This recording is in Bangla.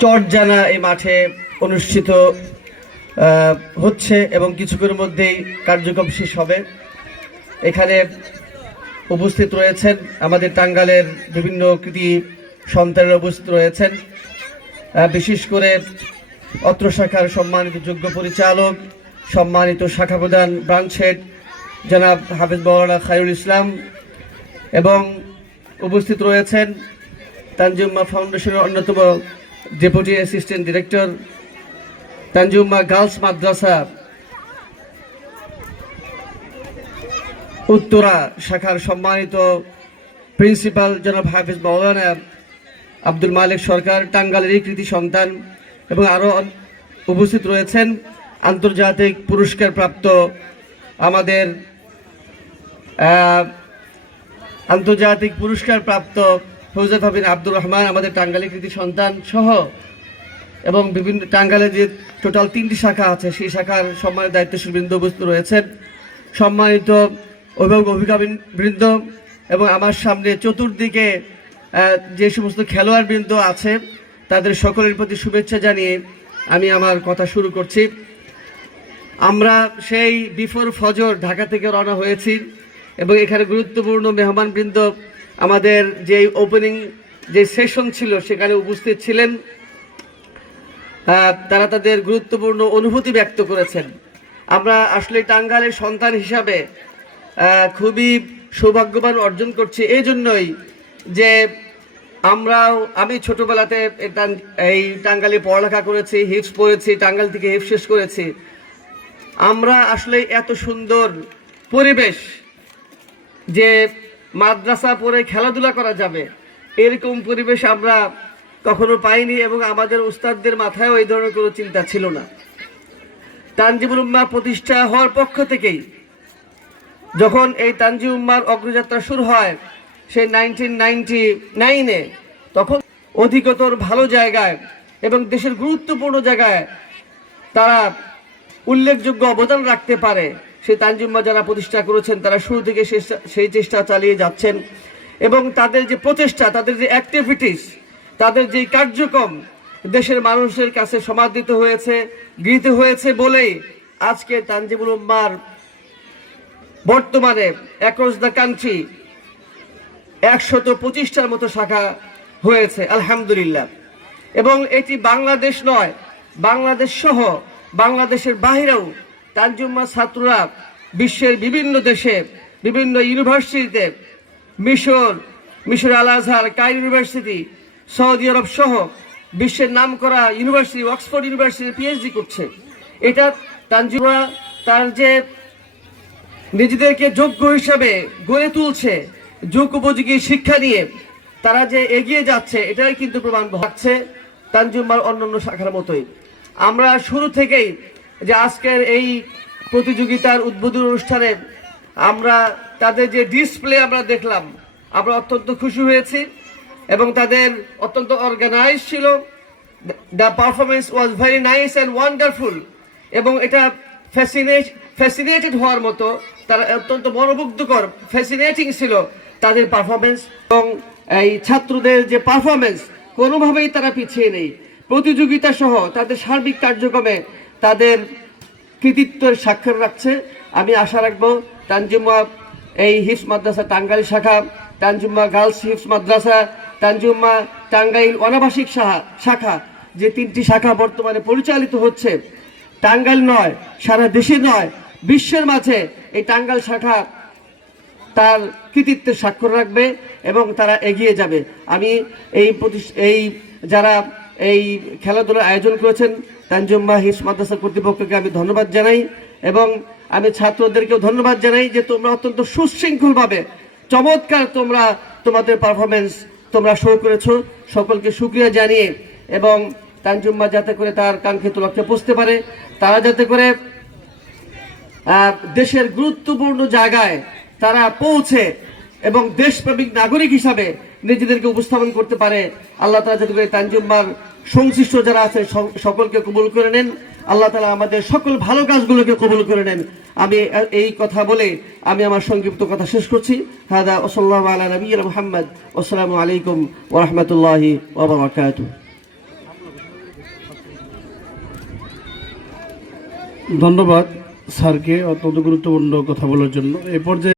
চটজানা এই মাঠে অনুষ্ঠিত হচ্ছে এবং কিছুক্ষণের মধ্যেই কার্যক্রম শেষ হবে। এখানে উপস্থিত রয়েছেন আমাদের টাঙ্গাইলের বিভিন্ন কৃতি সন্তানেরা উপস্থিত রয়েছেন। বিশেষ করে অত্র শাখার সম্মানিত যোগ্য পরিচালক, সম্মানিত শাখা প্রধান ব্রাঞ্চ হেড জনাব হাফেজ মাওলানা খায়রুল ইসলাম, এবং উপস্থিত রয়েছেন তানজিউম্মা ফাউন্ডেশনের অন্যতম ডেপুটি অ্যাসিস্ট্যান্ট ডিরেক্টর, তানজিউম্মা গার্লস মাদ্রাসা উত্তরা শাখার সম্মানিত প্রিন্সিপাল জনাব হাফেজ মাওলানা আব্দুল মালিক সরকার, টাঙ্গাইলেরই কৃতি সন্তান, এবং আরও উপস্থিত রয়েছেন আন্তর্জাতিক পুরস্কার প্রাপ্ত আমাদের আন্তর্জাতিক পুরস্কার প্রাপ্ত হুজাইফা বিন আব্দুর রহমান, আমাদের টাঙ্গাইলের কৃতি সন্তান সহ, এবং বিভিন্ন টাঙ্গাইলে যে টোটাল 3টি শাখা আছে সেই শাখার সম্মানিত দায়িত্বশীল বৃন্দ উপস্থিত রয়েছেন, সম্মানিত অভিভাবক অভিভাবকবৃন্দ, এবং আমার সামনে চতুর্দিকে যে সমস্ত খেলোয়াড় বৃন্দ আছে তাদের সকলের প্রতি শুভেচ্ছা জানিয়ে আমি আমার কথা শুরু করছি। আমরা সেই বিফোর ফজর ঢাকা থেকে রওনা হয়েছি এবং এখানে গুরুত্বপূর্ণ মেহমানবৃন্দ আমাদের যে ওপেনিং যে সেশন ছিল সেখানে উপস্থিত ছিলেন। তারা তাদের গুরুত্বপূর্ণ অনুভূতি ব্যক্ত করেছেন। আমরা আসলে টাঙ্গাইলের সন্তান হিসাবে খুবই সৌভাগ্যবান অর্জন করছি এই জন্যই যে আমি ছোটবেলাতে এই টাঙ্গাইলে পড়ালেখা করেছি, হিপস পড়েছি, টাঙ্গাইল থেকে হিপস শেষ করেছি। আমরা আসলে এত সুন্দর পরিবেশ যে মাদ্রাসা পড়ে খেলাধুলা করা যাবে এরকম পরিবেশ আমরা কখনো পাইনি, এবং আমাদের উস্তাদদের মাথায়ও এই ধরনের কোনো চিন্তা ছিল না। তানজিমুল উম্মাহ প্রতিষ্ঠা হওয়ার পক্ষ থেকেই যখন এই তানজিমুল উম্মাহর অগ্রযাত্রা শুরু হয় সেই 1999-এ, তখন অধিকতর ভালো জায়গায় এবং দেশের গুরুত্বপূর্ণ জায়গায় তারা উল্লেখযোগ্য অবদান রাখতে পারে। সেই তানজিমুল উম্মাহ যারা প্রতিষ্ঠা করেছেন তারা শুরু থেকে সেই চেষ্টা চালিয়ে যাচ্ছেন, এবং তাদের যে প্রচেষ্টা, তাদের যে অ্যাক্টিভিটিস, তাদের যে কার্যক্রম দেশের মানুষের কাছে সমাদৃত হয়েছে, গৃহীত হয়েছে বলেই আজকে তানজিমুল উম্মাহর বর্তমানে অ্যাক্রস দ্য কান্ট্রি 125টার মতো শাখা হয়েছে আলহামদুলিল্লাহ। এবং এটি বাংলাদেশ নয়, বাংলাদেশ সহ বাংলাদেশের বাহিরেও তানজিমুল উম্মাহর ছাত্ররা বিশ্বের বিভিন্ন দেশে, বিভিন্ন ইউনিভার্সিটিতে, মিশর আল আজহার, কায়রো ইউনিভার্সিটি, সৌদি আরব সহ বিশ্বের নামকরা ইউনিভার্সিটি, অক্সফোর্ড ইউনিভার্সিটি পিএইচডি করছে। এটা তানজিমুল উম্মাহ তার যে নিজেদেরকে যোগ্য হিসাবে গড়ে তুলছে, যোগ্য উপযোগী শিক্ষা নিয়ে তারা যে এগিয়ে যাচ্ছে এটাই কিন্তু প্রমাণ হচ্ছে তানজিমুল উম্মাহর অন্যান্য শাখার মতোই। আমরা শুরু থেকেই যে আজকের এই প্রতিযোগিতার উদ্বোধন অনুষ্ঠানে আমরা তাদের যে ডিসপ্লে আমরা দেখলাম, আমরা অত্যন্ত খুশি হয়েছি এবং তাদের অত্যন্ত অর্গানাইজ ছিল। The performance was very nice and wonderful, এবং এটা ফ্যাসিনেটেড হওয়ার মতো, তারা অত্যন্ত মনোমুগ্ধকর, ফ্যাসিনেটিং ছিল তাদের পারফরমেন্স। এবং এই ছাত্রদের যে পারফরমেন্স, কোনোভাবেই তারা পিছিয়ে নেই। প্রতিযোগিতা সহ তাদের সার্বিক কার্যক্রমে তাদের কৃতিত্বের স্বাক্ষর রাখছে। আমি আশা রাখবো তানজিমুল উম্মাহ এই হিফজ মাদ্রাসা টাঙ্গাইল শাখা, তানজিমুল উম্মাহ গার্লস হিফজ মাদ্রাসা, তানজিমুল উম্মাহ টাঙ্গাইল অনাবাসিক শাখা, যে 3টি শাখা বর্তমানে পরিচালিত হচ্ছে, টাঙ্গাইল নয়, সারা দেশে নয়, বিশ্বের মাঝে এই টাঙ্গাইল শাখা তার কৃতিত্বের স্বাক্ষর রাখবে এবং তারা এগিয়ে যাবে। আমি এই যারা এই খেলাধুলার আয়োজন করেছেন তানজিমুল উম্মাহ হিফজ মাদ্রাসা কর্তৃপক্ষকে আমি ধন্যবাদ জানাই, এবং আমি ছাত্রদেরকেও ধন্যবাদ জানাই যে তোমরা অত্যন্ত সুশৃঙ্খলভাবে চমৎকার তোমাদের পারফরমেন্স তোমরা শো করেছো। সকলকে শুকরিয়া জানিয়ে, এবং তানজিমুল উম্মাহ যাতে করে তার কাঙ্ক্ষিত লক্ষ্যে পৌঁছতে পারে, তারা যাতে করে দেশের গুরুত্বপূর্ণ জায়গায় তারা পৌঁছে এবং দেশপ্রেমিক নাগরিক হিসাবে নিজেদেরকে উপস্থাপন করতে পারে, আল্লাহ তাআলা যাতে করে তানজিমুল উম্মাহর সংশ্লিষ্ট যারা আছে সকলকে কবুল করে নেন। আল্লাহ তাআলা আমাদের সকল ভালো কাজগুলোকে কবুল করে নেন। আমি এই কথা বলে আমি আমার সংক্ষিপ্ত কথা শেষ করছি। হাদা ওয়া সাল্লাল্লাহু আলা নবিয়্যিনা মুহাম্মদ। আসসালামু আলাইকুম ওয়া রাহমাতুল্লাহি ওয়া বারাকাতুহু। ধন্যবাদ স্যারকে অত্যন্ত গুরুত্বপূর্ণ কথা বলার জন্য। এ পর্যায়ে